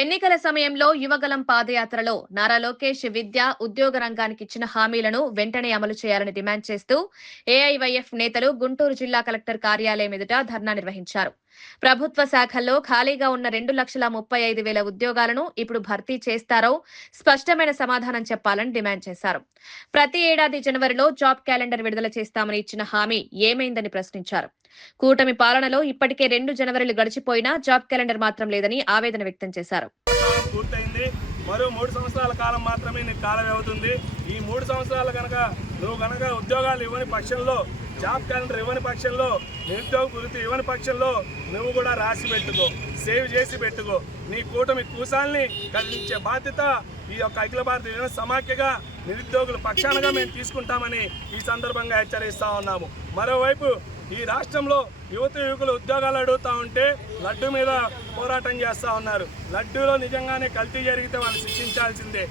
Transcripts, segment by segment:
ఎన్నికల సమయంలో యువగలం పాదయాత్రలో నారా లోకేష్ విద్య, ఉద్యోగ రంగానికి ఇచ్చిన హామీలను వెంటనే అమలు చేయాలని డిమాండ్ చేస్తూ ఏఐవైఎఫ్ నేతలు గుంటూరు జిల్లా కలెక్టర్ కార్యాలయం ఎదుట ధర్నా నిర్వహించారు. ప్రభుత్వ శాఖల్లో ఖాళీగా ఉన్న 2,35,000 ఉద్యోగాలను ఇప్పుడు భర్తీ చేస్తారో స్పష్టమైన సమాధానం చెప్పాలని డిమాండ్ చేశారు. ప్రతి ఏడాది జనవరిలో జాబ్ క్యాలెండర్ విడుదల చేస్తామని ఇచ్చిన హామీ ఏమైందని ప్రశ్నించారు. కూటమి పాలనలో ఇప్పటికే 2 జనవరిలు గడిచిపోయినా జాబ్ క్యాలెండర్ మాత్రం లేదని ఆవేదన వ్యక్తం చేశారు. మరో 3 సంవత్సరాల కాలం మాత్రమే నీకు కాలం అవుతుంది. ఈ 3 సంవత్సరాలు నువ్వు ఉద్యోగాలు ఇవ్వని పక్షంలో, జాబ్ క్యాలెండర్ ఇవ్వని పక్షంలో, నిరుద్యోగ వృత్తి ఇవ్వని పక్షంలో నువ్వు కూడా రాసి పెట్టుకో, సేవ్ చేసి పెట్టుకో. నీ కూటమి కూసాల్ని కదిలించే బాధ్యత ఈ యొక్క అఖిల భారత యువ సమాఖ్యగా నిరుద్యోగుల పక్షానగా మేము తీసుకుంటామని ఈ సందర్భంగా హెచ్చరిస్తా ఉన్నాము. మరోవైపు ఈ రాష్ట్రంలో యువకులు ఉద్యోగాలు అడుగుతూ ఉంటే లడ్డు మీద పోరాటం చేస్తూ ఉన్నారు. లడ్డూలో నిజంగానే కల్తీ జరిగితే వాళ్ళు శిక్షించాల్సిందే.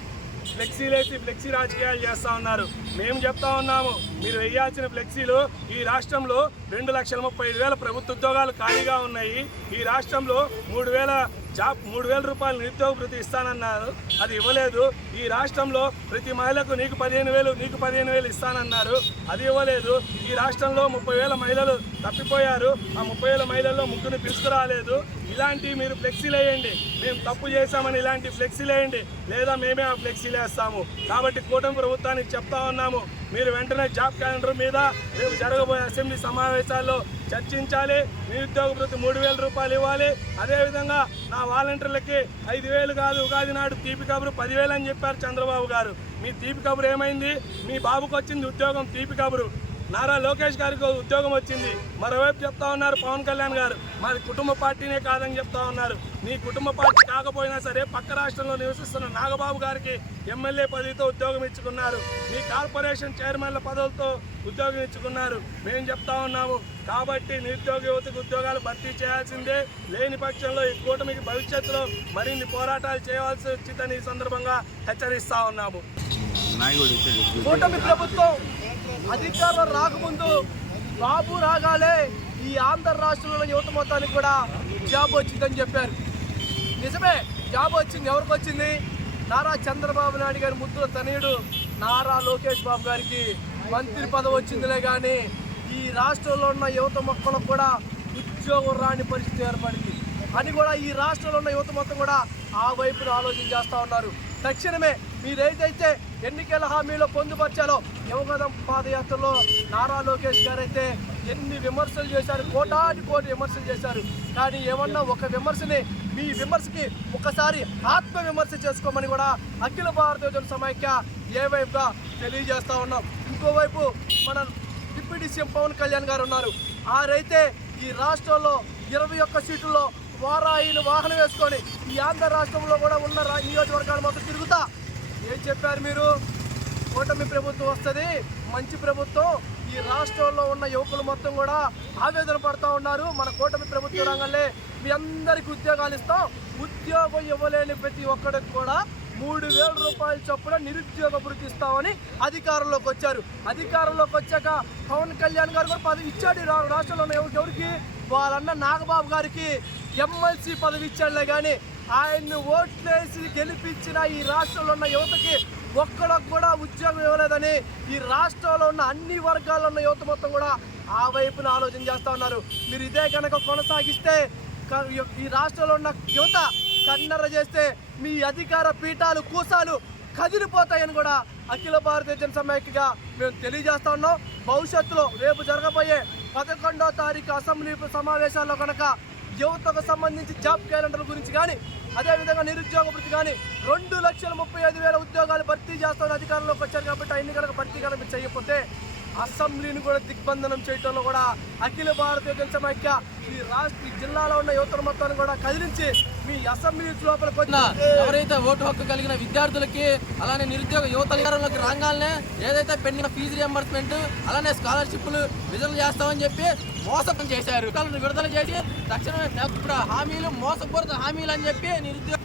ఫ్లెక్సీ రాజకీయాలు చేస్తూ ఉన్నారు. మేము చెప్తా ఉన్నాము, మీరు వేయాల్సిన ఫ్లెక్సీలు ఈ రాష్ట్రంలో 2,35,000 ప్రభుత్వ ఉద్యోగాలు ఖాళీగా ఉన్నాయి. ఈ రాష్ట్రంలో 3,000 రూపాయలు నిరుద్యోగ వృత్తి ఇస్తానన్నారు, అది ఇవ్వలేదు. ఈ రాష్ట్రంలో ప్రతి మహిళకు నీకు 15,000 ఇస్తానన్నారు, అది ఇవ్వలేదు. ఈ రాష్ట్రంలో 30,000 మహిళలు తప్పిపోయారు, ఆ 30,000 మహిళల్లో ముగ్గురు తీసుకురాలేదు. ఇలాంటివి మీరు ఫ్లెక్సీలు వేయండి, మేము తప్పు చేశామని ఇలాంటి ఫ్లెక్సీలు వేయండి, లేదా మేమే ఆ ఫ్లెక్సీలు వేస్తాము. కాబట్టి కూటమి ప్రభుత్వానికి చెప్తా ఉన్నాము, మీరు వెంటనే జాబ్ క్యాలెండర్ మీద రేపు జరగబోయే అసెంబ్లీ సమావేశాల్లో చర్చించాలి. నిరుద్యోగ వృత్తి 3,000 రూపాయలు ఇవ్వాలి. అదేవిధంగా నా వాలంటీర్లకి 5,000 కాదు, ఉగాది నాడు తీపి కబురు 10,000 అని చెప్పారు చంద్రబాబు గారు. మీ తీపి కబురు ఏమైంది? మీ బాబుకు వచ్చింది ఉద్యోగం తీపి కబురు, నారా లోకేష్ గారికి ఉద్యోగం వచ్చింది. మరోవైపు చెప్తా ఉన్నారు పవన్ కళ్యాణ్ గారు, మాది కుటుంబ పార్టీనే కాదని చెప్తా ఉన్నారు. నీ కుటుంబ పార్టీ కాకపోయినా సరే పక్క రాష్ట్రంలో నివసిస్తున్న నాగబాబు గారికి ఎమ్మెల్యే పదవితో ఉద్యోగం ఇచ్చుకున్నారు, మీ కార్పొరేషన్ చైర్మన్ల పదవులతో ఉద్యోగం ఇచ్చుకున్నారు. మేము చెప్తా ఉన్నాము, కాబట్టి నిరుద్యోగ యువతకు ఉద్యోగాలు భర్తీ చేయాల్సిందే. లేని పక్షంలో ఈ కూటమికి భవిష్యత్తులో మరిన్ని పోరాటాలు చేయవలసి వచ్చిందని ఈ సందర్భంగా హెచ్చరిస్తా ఉన్నాము. కూటమి ప్రభుత్వం అధికారం రాకముందు బాబు రాగాలే ఈ ఆంధ్ర రాష్ట్రంలో యువత మొత్తానికి కూడా జాబ్ వచ్చిందని చెప్పారు. నిజమే, జాబ్ వచ్చింది. ఎవరికి వచ్చింది? నారా చంద్రబాబు నాయుడు గారి ముద్దుల తనయుడు నారా లోకేష్ బాబు గారికి మంత్రి పదవి వచ్చిందిలే, కానీ ఈ రాష్ట్రంలో ఉన్న యువత మొక్కలకు కూడా ఉద్యోగం రాని పరిస్థితి ఏర్పడింది అని కూడా ఈ రాష్ట్రంలో ఉన్న యువత మొత్తం కూడా ఆ వైపున ఆలోచన చేస్తూ ఉన్నారు. తక్షణమే మీరేదైతే ఎన్నికల హామీలో పొందుపరిచారో యువగలం పాదయాత్రలో నారా లోకేష్ గారు అయితే ఎన్ని విమర్శలు చేశారు, కోటి విమర్శలు చేశారు. కానీ ఏమన్నా ఒక విమర్శని, మీ విమర్శకి ఒకసారి ఆత్మ విమర్శ చేసుకోమని కూడా అఖిల భారత యువ సమాఖ్య ఏవైపుగా తెలియజేస్తూ ఉన్నాం. ఇంకోవైపు మన డిప్యూటీ సీఎం పవన్ కళ్యాణ్ గారు ఉన్నారు. ఆరైతే ఈ రాష్ట్రంలో 21 సీట్లలో వారాయిని వాహనం వేసుకొని ఈ ఆంధ్ర రాష్ట్రంలో కూడా ఉన్న నియోజకవర్గాలు మొత్తం తిరుగుతా ఏం చెప్పారు మీరు? కూటమి ప్రభుత్వం వస్తుంది, మంచి ప్రభుత్వం, ఈ రాష్ట్రంలో ఉన్న యువకులు మొత్తం కూడా ఆవేదన పడుతూ ఉన్నారు. మన కూటమి ప్రభుత్వ రంగంలో మీ అందరికీ ఉద్యోగాలు ఇస్తాం, ఉద్యోగం ఇవ్వలేని ప్రతి ఒక్కరికి కూడా 3,000 రూపాయల చొప్పున నిరుద్యోగ భృతి ఇస్తామని అధికారంలోకి వచ్చారు. అధికారంలోకి వచ్చాక పవన్ కళ్యాణ్ గారు కూడా పదవి ఇచ్చాడు రాష్ట్రంలో ఉన్న ఎవరికి? వాళ్ళన్న నాగబాబు గారికి ఎమ్మెల్సీ పదవి ఇచ్చాడులే, కానీ ఆయన్ని ఓట్లేసి గెలిపించిన ఈ రాష్ట్రంలో ఉన్న యువతకి ఒక్కడికి కూడా ఉద్యోగం ఇవ్వలేదని ఈ రాష్ట్రంలో ఉన్న అన్ని వర్గాల్లో ఉన్న యువత మొత్తం కూడా ఆ వైపున ఆలోచన చేస్తూ ఉన్నారు. మీరు ఇదే కనుక కొనసాగిస్తే ఈ రాష్ట్రంలో ఉన్న యువత కన్నెర్ర చేస్తే మీ అధికార పీఠాలు కూసాలు కదిలిపోతాయని కూడా అఖిల భారతీయ జన సమాఖ్యగా మేము తెలియజేస్తా ఉన్నాం. భవిష్యత్తులో రేపు జరగబోయే 11వ తారీఖు అసెంబ్లీ సమావేశాల్లో కనుక యువతకు సంబంధించి జాబ్ క్యాలెండర్ గురించి కానీ, అదేవిధంగా నిరుద్యోగ వృత్తి కానీ 2,35,000 ఉద్యోగాలు భర్తీ చేస్తామని అధికారంలోకి వచ్చారు. కాబట్టి అన్ని కనుక భర్తీ కనుక చేయకపోతే అసెంబ్లీని కూడా దిగ్బంధనం చేయడంలో కూడా అఖిల భారతీయ జన సమాఖ్య ఈ జిల్లాలో ఉన్న యువతను మొత్తాన్ని కూడా కదిలించి మీ అసెంబ్లీ లోపలికి వచ్చిన ఎవరైతే ఓటు హక్కు కలిగిన విద్యార్థులకి, అలానే నిరుద్యోగ యువతలోకి రాగానే ఏదైతే పెండింగ్ ఫీజు రియంబర్స్మెంట్, అలానే స్కాలర్షిప్లు విడుదల చేస్తామని చెప్పి మోసం చేశారు. విడుదల చేసి తక్షణమే హామీలు, మోసపూరిత హామీలు అని చెప్పి నిరుద్యోగ